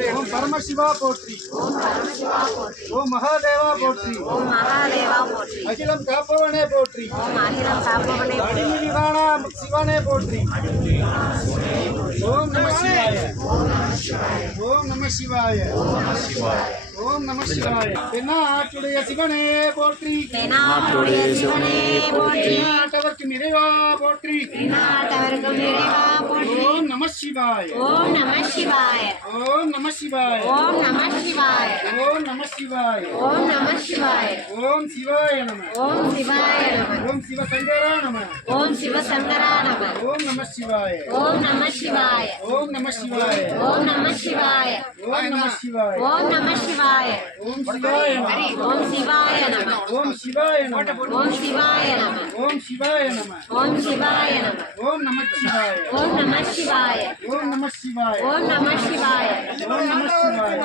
ஓம் பரமசிவா போற்றி. ஓம் மகாதேவா போற்றி. அகிலம் காப்பவனே போற்றி. அடிநிதிவானா சிவனே போற்றி. ஓம் நம சிவாய. ஓம் நம சிவாய. ஓம் நம சிவாய. தென்னாட்டுடைய சிவனே போற்றி. தென்னாட்டவர்க்கு நிறைவா போற்றி. ஓம் நம சிவாய. ஓம் நம சிவாய. ஓம் நம சிவாய. ஓம் நம சிவாய. ஓம் நம சிவாய. ஓம் நம சிவாய. ஓம் சிவாய நம. ஓம் சிவாய நம. ஓம் சிவசங்கரா நம. ஓம் சிவசங்கரா நம. ஓம் நம சிவாய. ஓம் நம சிவாய. ஓம் நம சிவாய. ஓம் நம சிவாய. ஓம் நம சிவாய. ஓம் நம சிவாய. ஓம் சிவாய நம. ஓம் சிவாய நம. ஓம் சிவாய நம. ஓம் சிவாய நம. ஓம் சிவாய நம. ஓம் சிவாய நம. ஓம் நம சிவாய. ஓம் நம சிவாய. ஓம் நம சிவாய. ஓம் நம சிவாய. ஓம் நம சிவாய.